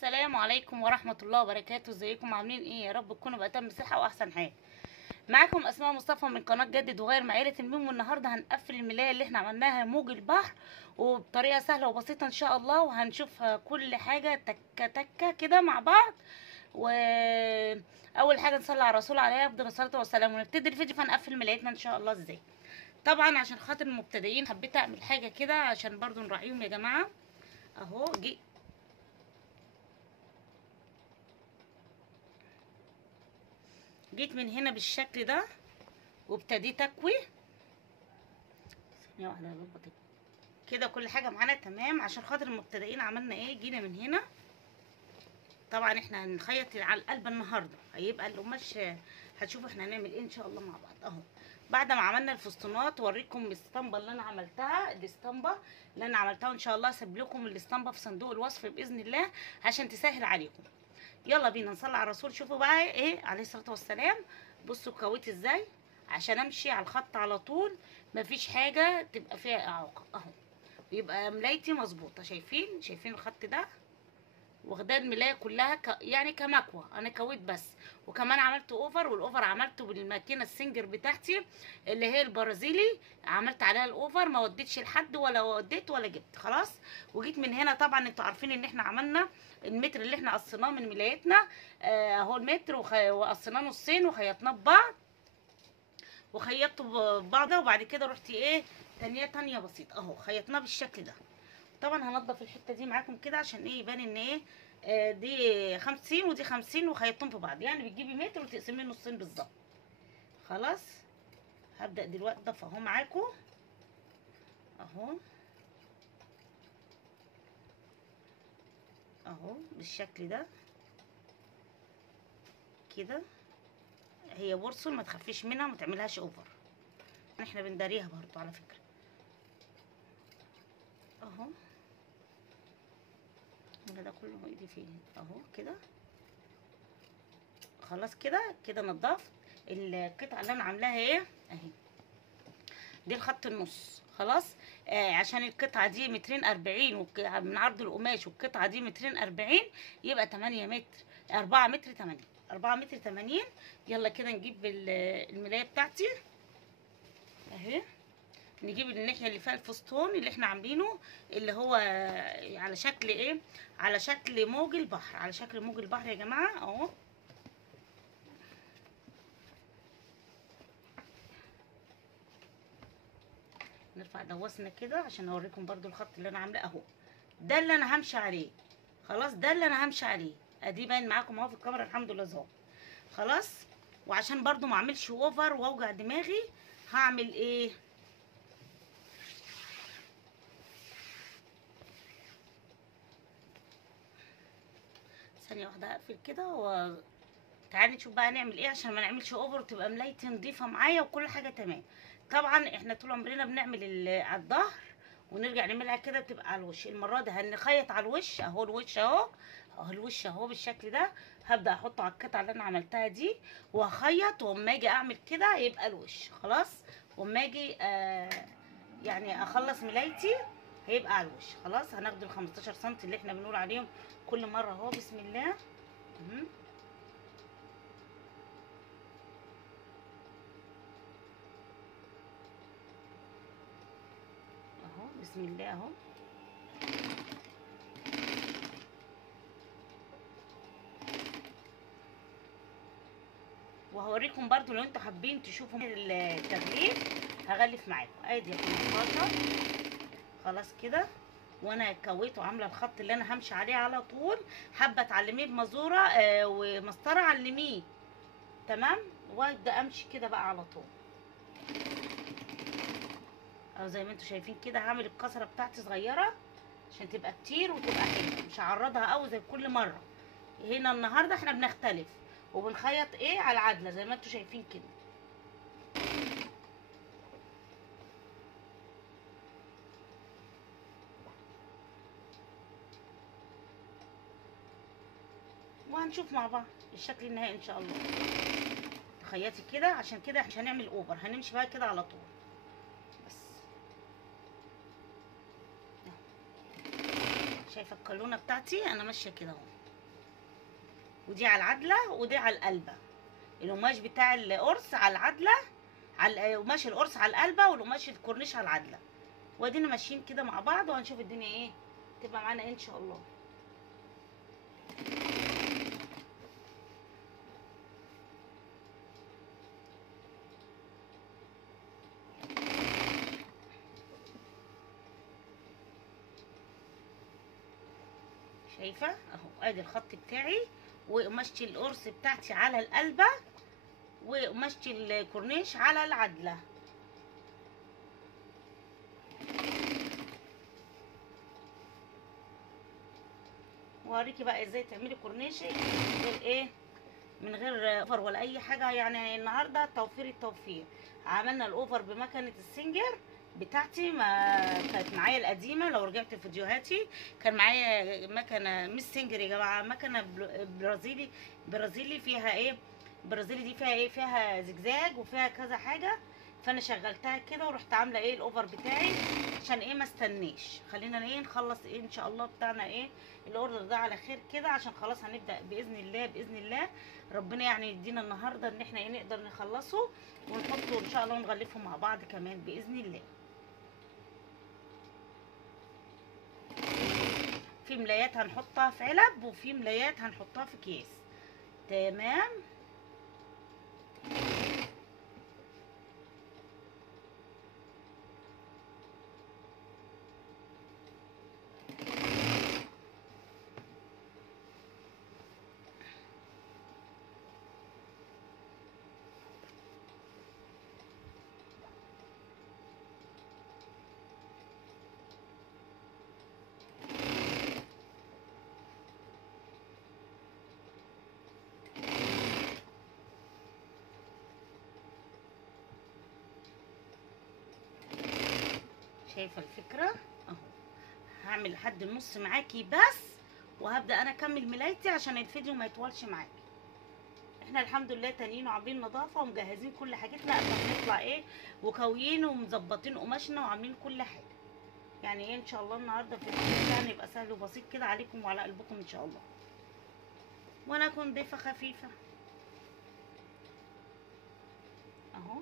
السلام عليكم ورحمة الله وبركاته. ازيكم عاملين ايه؟ يا رب تكونوا بأتم صحة واحسن حال. معاكم اسماء مصطفى من قناة جدد وغير مع عيلة الميم، والنهارده هنقفل الملاية اللي احنا عملناها موج البحر وبطريقة سهلة وبسيطة ان شاء الله، وهنشوف كل حاجة تكة تكة كده مع بعض. واول حاجة نصلي على الرسول عليه افضل الصلاة والسلام، ونبتدي الفيديو فهنقفل ملايتنا ان شاء الله ازاي. طبعا عشان خاطر المبتدئين حبيت اعمل حاجة كده عشان برضو نراعيهم يا جماعة. اهو جيت من هنا بالشكل ده وابتديت اكوي. ثانيه واحده اظبط كده كل حاجه معانا تمام. عشان خاطر المبتدئين عملنا ايه؟ جينا من هنا. طبعا احنا هنخيط على القلب النهارده، هيبقى القماش هتشوفوا احنا هنعمل ايه ان شاء الله مع بعض. اهو بعد ما عملنا الفستونات اوريكم الاسطمبه اللي انا عملتها. الاسطمبه اللي انا عملتها ان شاء الله هسيب لكم الاسطمبه في صندوق الوصف باذن الله عشان تسهل عليكم. يلا بينا نصلي على الرسول. شوفوا بقى ايه عليه الصلاه والسلام. بصوا كويت ازاي عشان امشي على الخط على طول، مفيش حاجه تبقى فيها اعاقه. اهو يبقى ملايتي مظبوطه. شايفين الخط ده؟ واخداه الملايه كلها يعني كمكوه. انا كويت بس، وكمان عملت اوفر، والاوفر عملته بالماكينه السنجر بتاعتي اللي هي البرازيلي. عملت عليها الاوفر، ما وديتش لحد ولا وديت ولا جبت خلاص. وجيت من هنا. طبعا انتوا عارفين ان احنا عملنا المتر اللي احنا قصيناه من ملايتنا اهو المتر، وقصيناه نصين وخيطناه ببعض وخيطته ببعض. وبعد كده رحت ايه تانية بسيط اهو خيطناه بالشكل ده. طبعا هنضف الحته دي معاكم كده عشان ايه يبان ان ايه دي 50 ودي 50 وخيطتهم في بعض، يعني بتجيبي متر وتقسميه نصين بالظبط. خلاص هبدا دلوقتي اضيف اهو معاكم اهو اهو بالشكل ده كده. هي بورصل ما تخافيش منها، ما تعملهاش اوفر، احنا بنداريها برضو على فكره. اهو ده كله ايدي فيه اهو كده. خلاص كده نضفت القطعه اللي انا عاملاها ايه اهي. دي الخط النص خلاص. عشان القطعه دي 240 من عرض القماش، والقطعه دي 240 يبقى 8 متر 4 متر 80 4 متر 80. يلا كده نجيب الملايه بتاعتي اهي. نجيب الناحيه اللي فيها الفستون اللي احنا عاملينه، اللي هو على شكل ايه؟ على شكل موج البحر، على شكل موج البحر يا جماعه اهو. نرفع دواسنا كده عشان اوريكم برضو الخط اللي انا عاملاه اهو. ده اللي انا همشي عليه خلاص، ده اللي انا همشي عليه. ادي باين معاكم اهو في الكاميرا الحمد لله ظهر خلاص. وعشان برضو ما اعملش اوفر واوجع دماغي هعمل ايه؟ ثانيه واحده اقفل كده تعالي نشوف بقى نعمل ايه عشان ما نعملش اوفر وتبقى ملايتي نضيفه معايا وكل حاجه تمام. طبعا احنا طول عمرنا بنعمل على الظهر ونرجع نعملها كده بتبقى على الوش. المره دي هنخيط على الوش اهو. الوش اهو الوش اهو بالشكل ده. هبدا احطه على القطعه اللي انا عملتها دي وهخيط، واما اجي اعمل كده يبقى الوش خلاص. واما اجي يعني اخلص ملايتي هيبقى على الوش خلاص. هناخد ال 15 سم اللي احنا بنقول عليهم كل مره اهو. بسم الله اهو بسم الله اهو. وهوريكم برضو لو انتوا حابين تشوفوا التغليف هغلف معاكم. ادي 15 خلاص كده. وانا كويت وعامله الخط اللي انا همشي عليه على طول. حابه تعلميه بمزوره ومسطره علميه تمام، وابدا امشي كده بقى على طول اهو زي ما انتوا شايفين كده. هعمل الكسره بتاعتي صغيره عشان تبقى كتير وتبقى حلوه، مش هعرضها قوي زي كل مره. هنا النهارده احنا بنختلف وبنخيط ايه على العدله زي ما انتوا شايفين كده. وهنشوف مع بعض الشكل النهائي ان شاء الله. تخيطي كده عشان كده مش هنعمل اوفر، هنمشي بقى كده على طول بس. شايفه الكالونه بتاعتي انا ماشيه كده اهو ودي على العدله ودي على القلبه. القماش بتاع القرص على العدله، على قماش القرص على القلبه، والقماش الكورنيش على العدله. وادينا ماشيين كده مع بعض وهنشوف الدنيا ايه تبقى معانا ان شاء الله. شايفه اهو ادي الخط بتاعي، وقماشة القرص بتاعتي على القلبه، وقماشة الكورنيش على العدله. وهوريكي بقى ازاي تعملي كورنيشي من غير ايه، من غير اوفر ولا اي حاجه. يعني النهارده توفير التوفير. عملنا الاوفر بمكنه السنجر بتاعتي، ما كانت معايا القديمه. لو رجعت فيديوهاتي كان معايا مكنه مش سنجر يا جماعه، مكنه برازيلي فيها ايه، برازيلي دي فيها ايه، فيها زجزاج وفيها كذا حاجه. فانا شغلتها كده ورحت عامله ايه الاوفر بتاعي عشان ايه ما استنيش. خلينا ايه نخلص ايه ان شاء الله بتاعنا ايه الاوردر ده على خير كده، عشان خلاص هنبدا باذن الله. باذن الله ربنا يعني يدينا النهارده ان احنا ايه نقدر نخلصه ونحطه ان شاء الله ونغلفه مع بعض كمان باذن الله. في ملايات هنحطها في علب، وفي ملايات هنحطها في كيس. تمام. شايفه الفكره اهو. هعمل لحد النص معاكي بس، وهبدا انا اكمل ملايتي عشان الفيديو ما يطولش معاكي. احنا الحمد لله تانيين وعاملين نظافه ومجهزين كل حاجتنا قبل ما نطلع ايه، وكاويين ومظبطين قماشنا وعاملين كل حاجه. يعني ايه ان شاء الله النهارده في الفيديو ده هيبقى سهل وبسيط كده عليكم وعلى قلبكم ان شاء الله، وانا اكون ضيفه خفيفه اهو.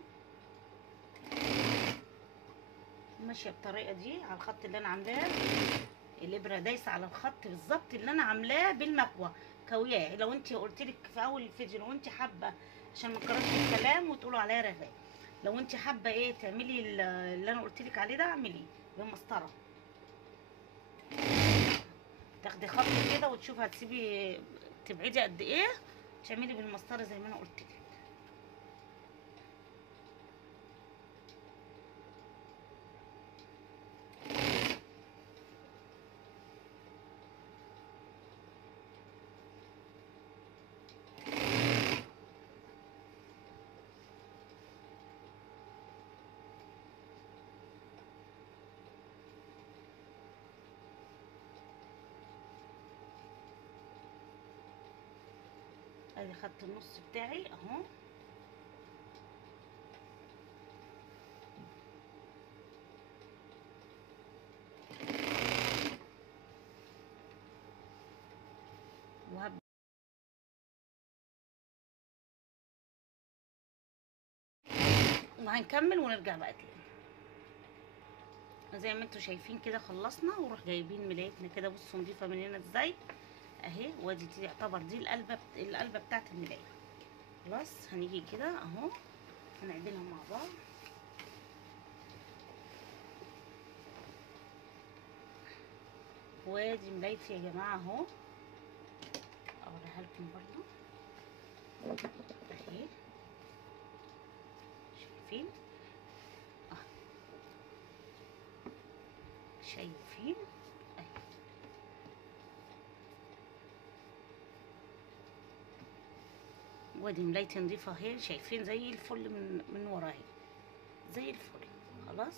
ماشيه بالطريقه دي على الخط اللي انا عاملاه، الابره دايسه على الخط بالظبط اللي انا عاملاه بالمكوه كوياه. لو انت قلت لك في اول الفيديو لو انت حابه، عشان ما نكررش الكلام وتقولوا عليا رغايه، لو انت حابه ايه تعملي اللي انا قلت لك عليه ده اعمليه بالمسطره. تاخدي خط كده وتشوفي هتسيبي تبعدي قد ايه، تعملي بالمسطره زي ما انا قلت لك. ادي خدت النص بتاعي اهو. وهبدا وهنكمل ونرجع بقى تاني. زي ما انتوا شايفين كده خلصنا، ونروح جايبين ملايتنا كده. بصوا نضيفه من هنا ازاي اهي. وادي دي يعتبر دي القلبه بتاعت الملايه. خلاص هنيجي كده اهو هنعدلها مع بعض. وادي ملايتي يا جماعه اهو، اوريها لكم برضو اهي. شايفين شايفين اهي. وادي ملايتي نضيفه اهي، شايفين زي الفل من ورا اهي زي الفل. خلاص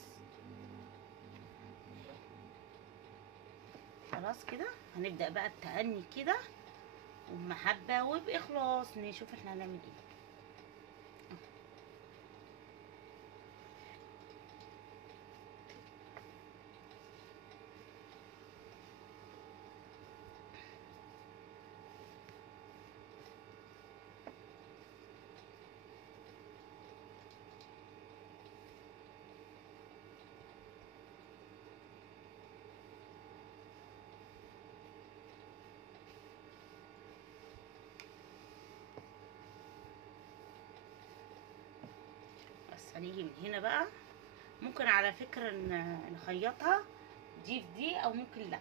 خلاص كده هنبدأ بقى التأني كده وبمحبة وبإخلاص نشوف احنا هنعمل ايه. هنيجي من هنا بقى، ممكن على فكرة نخيطها دي في دي او ممكن لا.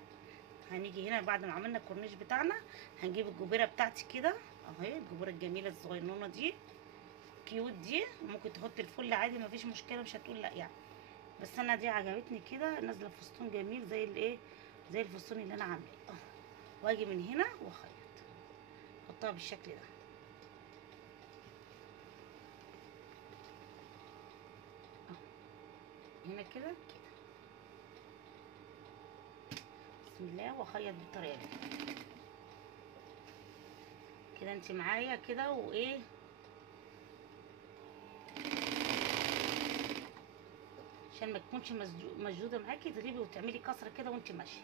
هنيجي هنا بعد ما عملنا الكورنيش بتاعنا، هنجيب الجبيره بتاعتي كده اهي، الجبيره الجميله الصغيرونه دي كيوت دي، ممكن تحط الفل عادي مفيش مشكله، مش هتقول لا يعني. بس انا دي عجبتني كده، نازله فستون جميل زي الايه، زي الفستون اللي انا عاملاه. واجي من هنا واخيط، احطها بالشكل ده هنا كده كده. بسم الله، واخيط بالطريقه دي كده. انت معايا كده وايه، عشان ما تكونش مشدوده معاكي، تغيبي وتعملي كسره كده وانت ماشيه.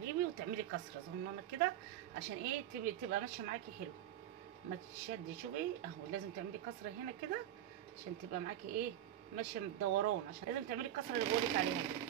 تغيبي وتعملي كسره صغننه كده، عشان ايه، تبقى ماشيه معاكي حلو، ما تشدي. شوفي اهو، لازم تعملي كسره هنا كده عشان تبقى معاكي ايه، ماشيه بالدوران، عشان لازم تعملي الكسره اللي بقولك عليها دي.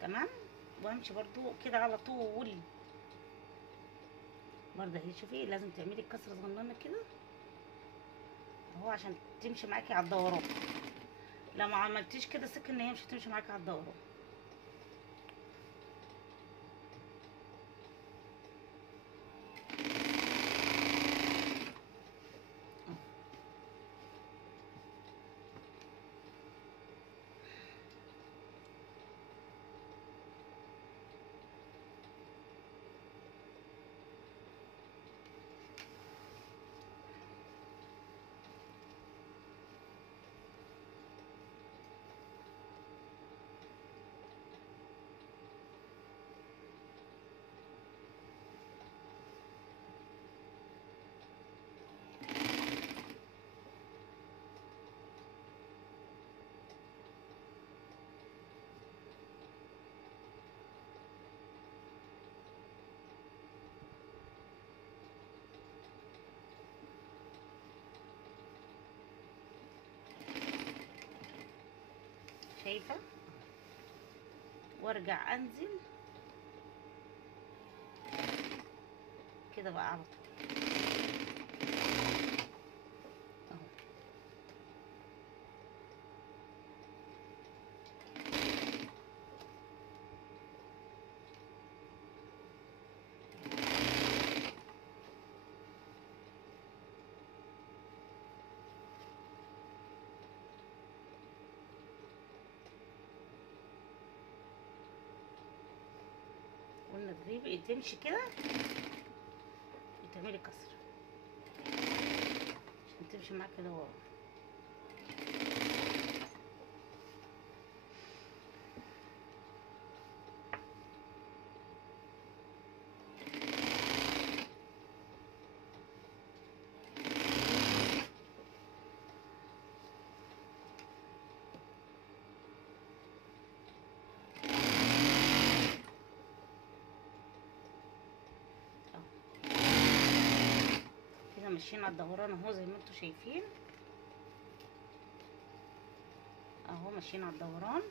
تمام. وامشي برضو كده على طول برضه اهي. شوفي لازم تعملي الكسره صغننه كده اهو، عشان تمشي معاكي على الدوران. لو ما عملتيش كده سك ان هي مش هتمشي معاكي على الدوران. شايفه، وارجع انزل كده بقى على طول اهو. قلنا تغيبي تمشي كده وتعملي كسره عشان تمشي معاكي دوام. كده ماشيين على الدوران اهو زي ما انتوا شايفين اهو، ماشيين على الدوران.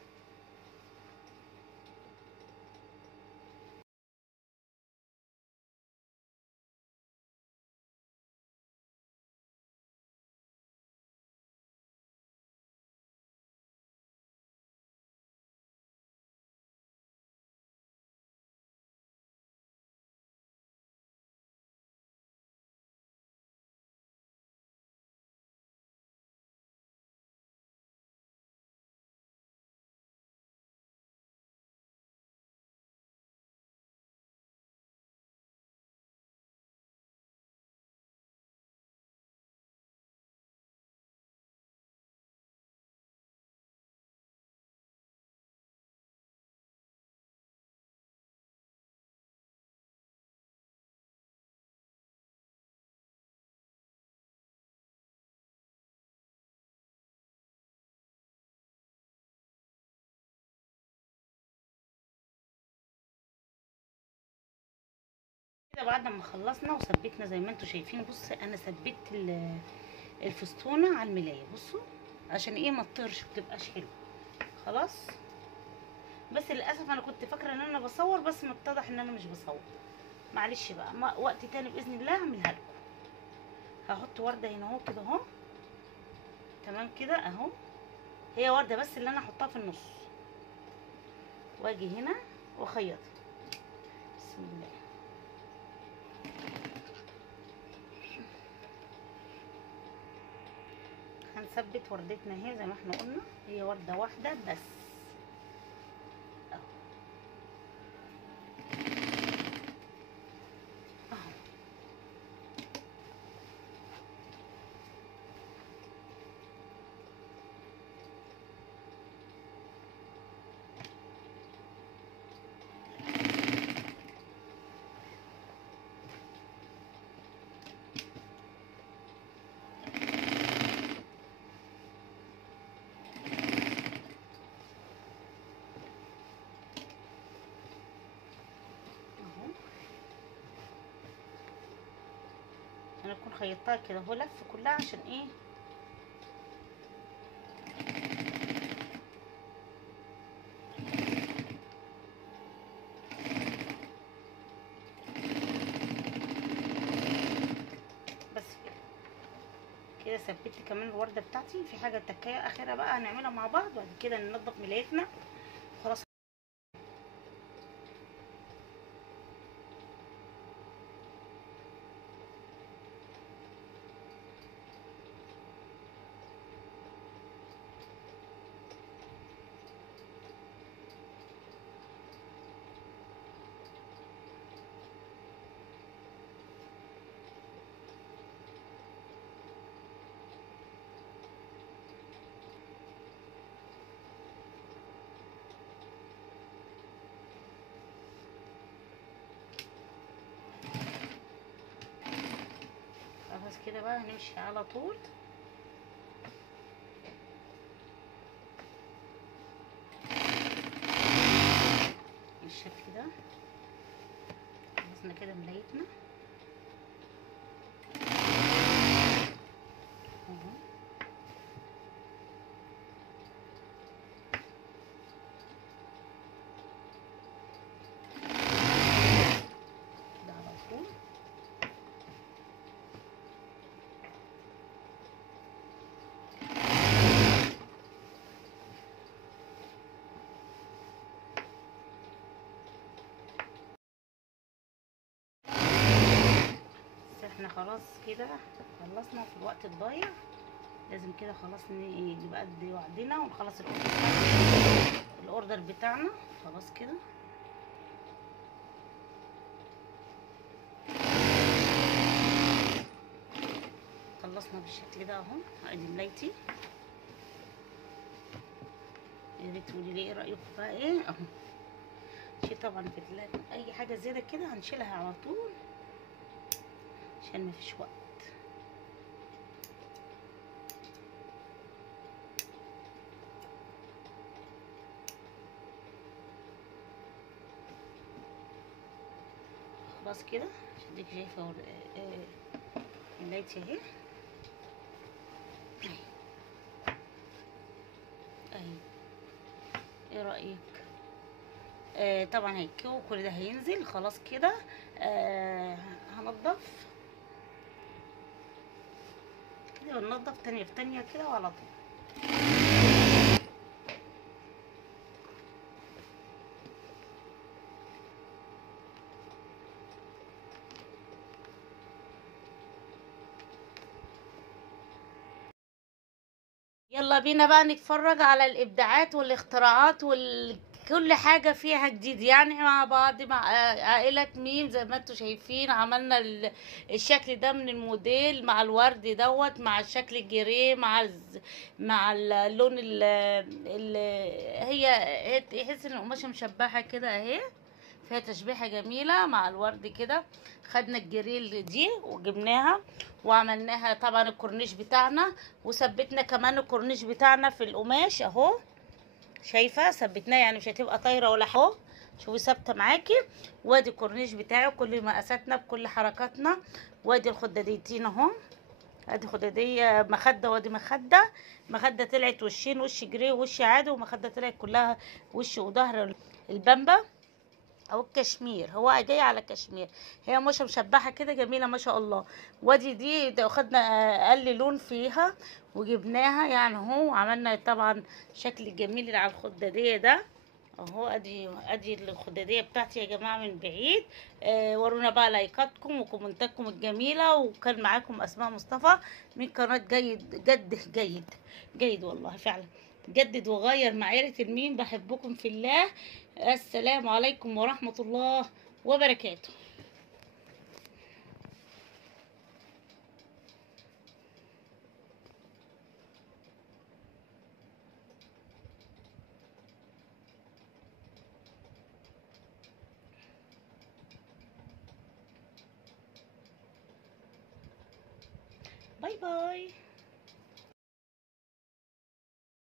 كده بعد ما خلصنا وثبتنا زي ما انتم شايفين. بص انا ثبت الفستونه على الملايه، بصوا عشان ايه ما تطيرش وتبقاش حلوه. خلاص، بس للاسف انا كنت فاكره ان انا بصور، بس متضح ان انا مش بصور. معلش بقى، وقت تاني باذن الله هعملها لكم. هحط ورده هنا اهو كده اهو، تمام كده اهو. هي ورده بس اللي انا احطها في النص، واجي هنا واخيطها. بسم الله. هنثبت وردتنا اهي زي ما احنا قلنا، هي ورده واحده بس اهو اهو. انا اكون خيطتها كده اهو لف كلها، عشان ايه بس كده. كده ثبت كمان الورده بتاعتي. في حاجه تكايه اخيره بقى هنعملها مع بعض، وبعد كده ننضف ملايتنا خلاص. خلاص كده بقى هنمشي على طول. بالشكل ده خلصنا كده ملايتنا اهو. كده على طول. احنا خلاص كده خلصنا في الوقت الضايع. لازم كده خلاص نبقى قد وعدنا ونخلص الاوردر بتاعنا. خلاص كده خلصنا بالشكل ده اهو. ادي ملايتي. يا ريت تقولي لي ايه رايكم بقى ايه اهو. شيء طبعا في اي حاجه زياده كده هنشيلها على طول عشان مفيش وقت. خلاص كده عشان ديك شايفه ملايتي اهي اهي. ايه رايك؟ طبعا هيكو كل ده هينزل خلاص كده. هنضف كده وننضف تانية في تانية كده وعلى طول. يلا بينا بقى نتفرج على الابداعات والاختراعات كل حاجة فيها جديد يعني مع بعض مع عائلة ميم. زي ما انتوا شايفين عملنا الشكل ده من الموديل مع الورد دوت، مع الشكل الجري، مع اللون هي تحس ان القماشة مشبحة كده اهي، فيها تشبيحة جميلة مع الورد كده. خدنا الجريل دي وجبناها وعملناها طبعا الكورنيش بتاعنا، وثبتنا كمان الكورنيش بتاعنا في القماش اهو. شايفه ثبتناه يعني مش هتبقى طايره ولا اهو. شوفي ثابته معاكي. وادي الكورنيش بتاعه كل مقاساتنا بكل حركاتنا. وادي الخداديتين اهو، ادي خداديه مخده وادي مخده. مخده طلعت وشين، وش جري ووش عادي، ومخده طلعت كلها وش وظهر البامبا او الكشمير. هو جاي على كشمير، هي مش مشبحه كده جميله ما شاء الله. وادي دي ده خدنا اقل لون فيها وجبناها يعني اهو، عملنا طبعا شكل الجميل اللي على الخداديه ده اهو. ادي الخداديه بتاعتي يا جماعه من بعيد. ورونا بقى لايكاتكم وكومنتاتكم الجميله. وكان معاكم اسماء مصطفى من قناه جيد والله فعلا. جدد وغير مع عيله المين. بحبكم في الله. السلام عليكم ورحمه الله وبركاته. باي باي.